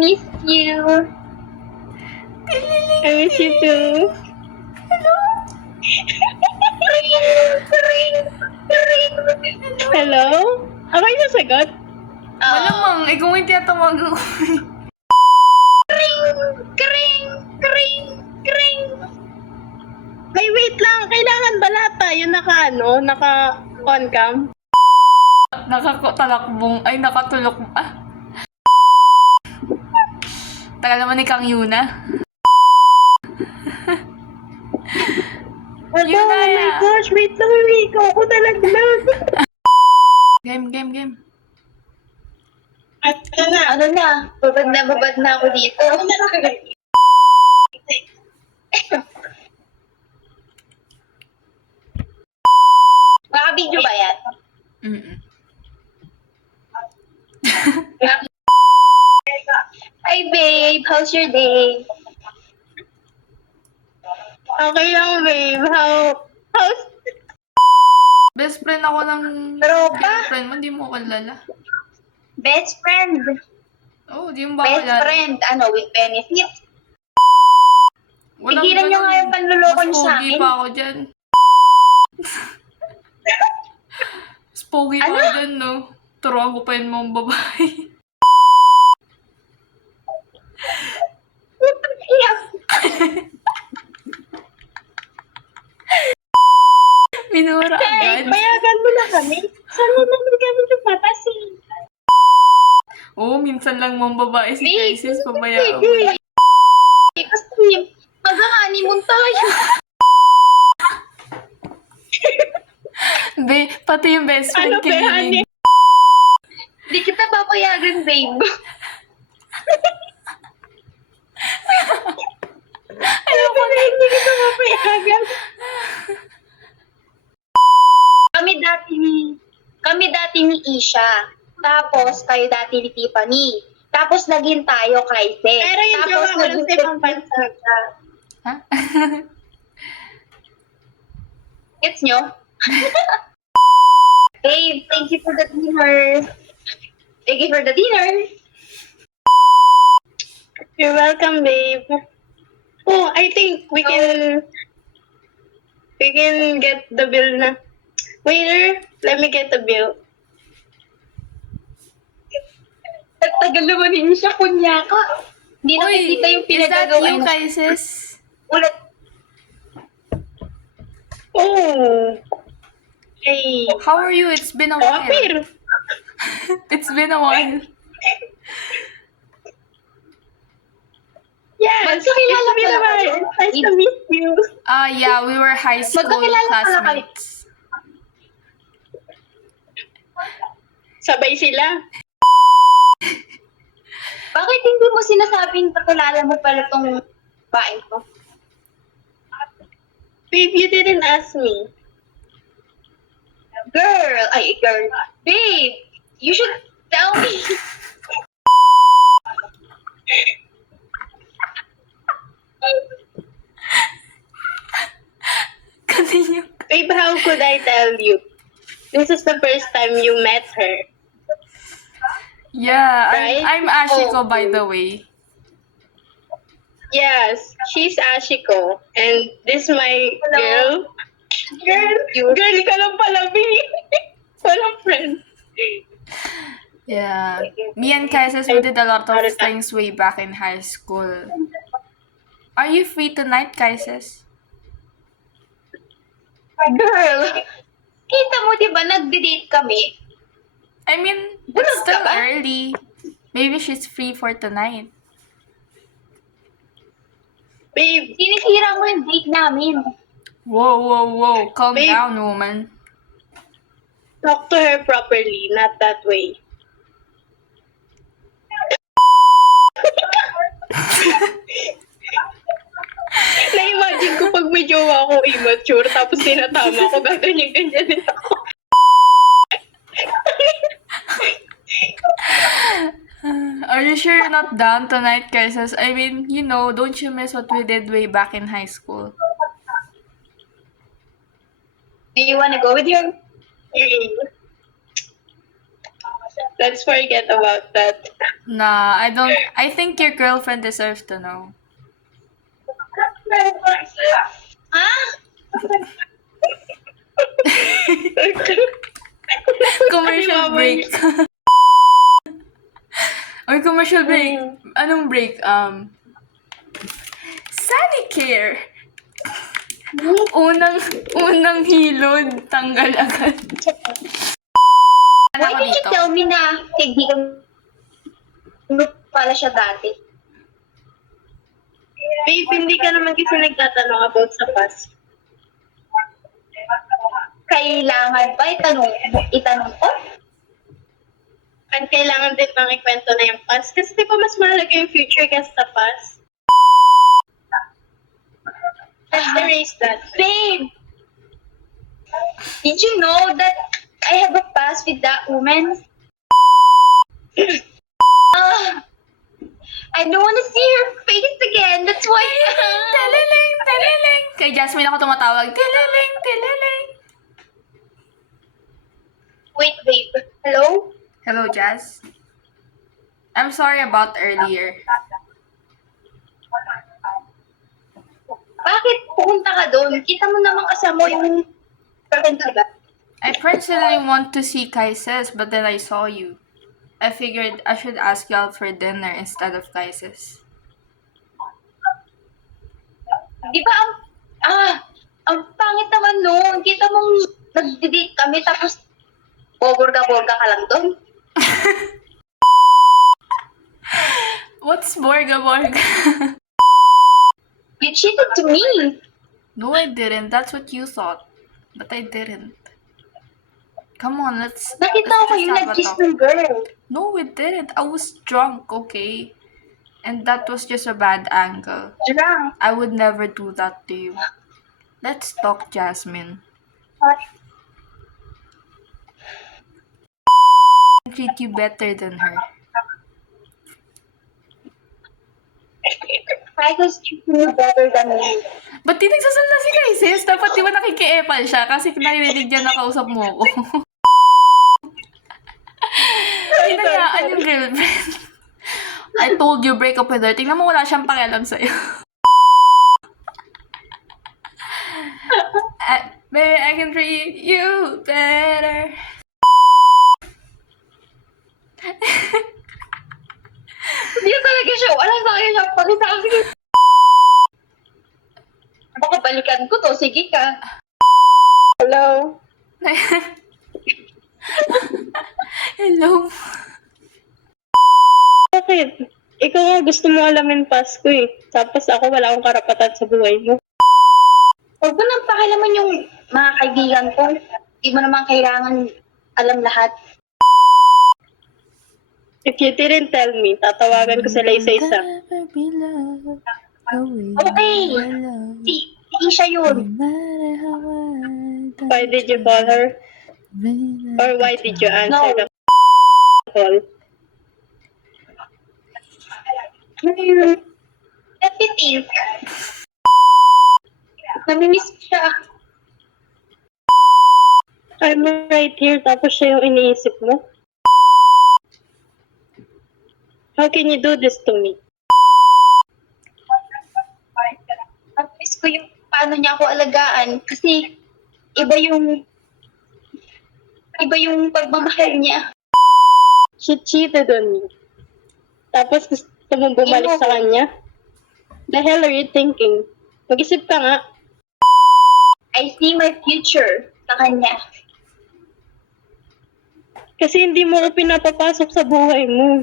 miss you. I miss you too. Hello? Ako yung nasagot? Malamang, ikaw yung tinatawagan ko. Kring! Kring! Kring! Ay, wait lang. Kailangan balata. Yung naka-on cam. Nakatulok. Tagal naman ni Kang Yuna. Oh Yun na. my gosh, wait lang. Ikaw ako nalaglag. Game. At na. Ano na? Babad na ako dito. Naka-video ba yan? Mm-mm. Hi babe, how's your day? Okay lang, babe. How's... Best friend ako ng Tropa? girlfriend mo, di mo kilala. Best friend. Oh, di mo ba Best kilala? friend, with benefits. Walang Tigilan nyo ganun. nga yung panluloko nyo sa Mas akin. pogi pa ako dyan. Mas pogi pa ako dyan, no? Turuan ko pa yun mong babae. Minura Hey, agad. payagan mo na kami. Saan mo naman kami napatasin? Oo, minsan lang mong babae si Babe, Crisis, pabayaan mo. Kasi mag-honeymoon tayo. Be, pati yung best friend Ano, be, honey? kinilig. Di kita papayagan, babe. Ayoko na, hindi kita mapayagan. Kami dati ni Isha. Tapos, kayo dati ni Tiffany. Tapos, naging tayo kay Seth. Pero yung Tapos, jowa ko lang sa ibang bansa. Ha? Gets nyo? Babe, thank you for the dinner. Thank you for the dinner. You're welcome, babe. Oh, I think we can get the bill na. Waiter, let me get the bill. Tagal naman din siya, kunyaka. Hindi nakikita yung is that pinagagawa. you, Crisis? Ulit. Oh. Hey. How are you? It's been a while. Apir. It's been a while. Yes. Magkakilala It's been a pala while. kayo? Nice to meet you. Yeah, we were high school Magkakilala pala kayo? classmates. Sabay sila. Bakit hindi mo sinasabing kakilala mo pala tong bae ko? Babe, you didn't ask me. Girl. Babe, you should tell me. Continue. Babe, how could I tell you? This is the first time you met her. Yeah, Right? I'm Ashiko, Oh. by the way. Yes, she's Ashiko. And this my girl. Girl ka lang pala, babe. Walang friend. Yeah. Me and Kaises, we did a lot of things way back in high school. Are you free tonight, Kaises? Girl, kita mo diba nagde-date kami? I mean, it's Bulog ka still ba? early. Maybe she's free for tonight. Babe, Sinisira mo yung date namin. Whoa. Calm Babe. down, woman. talk to her properly, not that way. Na-imagine ko pag may jowa ako immature, tapos tinatama ko, gaganyan-ganyan din ako. Are you sure you're not down tonight, Kaises? I mean, don't you miss what we did way back in high school? Do you wanna go with your... Hey. Let's forget about that. Nah, I think your girlfriend deserves to know. Ah! Commercial Mama break. Or commercial break. Anong break? Sanicare. Unang hilod, tanggal agad. Why did you tell me na kaibigan mo pala siya dati? Babe, hindi ka naman kasi nagtatanong about sa past. Kailangan ba itanong ko? At kailangan din pang ikwento na yung past. Kasi di ba mas mahalaga yung future kaysa sa past? Let's erase that. Babe! Did you know that I have a past with that woman? I don't want to see her face again. That's why... Teleleng, teleleng. Kay Jasmine ako tumatawag. Teleleng, teleleng. Wait, babe. Hello? Hello, Jazz. I'm sorry about earlier. Bakit pupunta ka doon? Kita mo naman kasama yung girlfriend ko, diba? I personally want to see Kaises, but then I saw you. I figured I should ask you out for dinner instead of Kaises. Di ba ang pangit naman noon. Kita mong nag-date kami tapos boborga-borga ka lang doon. What's Borga Borga? You cheated to me. No, I didn't. That's what you thought. But I didn't. Come on, let's Nakita ko just yung have a nag-kiss talk. ng girl. No, we didn't. I was drunk, okay? And that was just a bad angle. Drunk. I would never do that to you. Let's talk, Jasmine. I treat you better than her. I was treating you better than me. Ba't di nagsasalita si Kaises? Dapat di ba nakikiepal siya kasi narinig niya nakausap mo ko. Hinayaan yung girlfriend. I told you, break up with her. Tingnan mo, wala siyang pakialam sa'yo. Baby, I can treat you better. Hindi talaga siya. Wala sa akin siya. Pag-isabi ko. Baka balikan ko to. Sige ka. Hello? Hello. Bakit? Ikaw nga gusto mo alamin past ko eh. Tapos ako wala akong karapatan sa buhay mo. Huwag mo nang pakialaman yung mga kaibigan ko. Hindi mo naman kailangan alam lahat. If you didn't tell me, tatawagan ko sila isa-isa. Okay. Si Isha yun. Why did you call her? Or why did you answer the call? Let me think. Namimiss ko siya. I'm right here, tapos siya yung iniisip mo. How can you do this to me? Namimiss ko yung paano niya ako alagaan. Kasi iba yung pagmamahal niya. She cheated on you. Tapos gusto mong bumalik sa kanya? The hell are you thinking? Mag-isip ka nga. I see my future sa kanya. Kasi hindi mo ko pinapapasok sa buhay mo.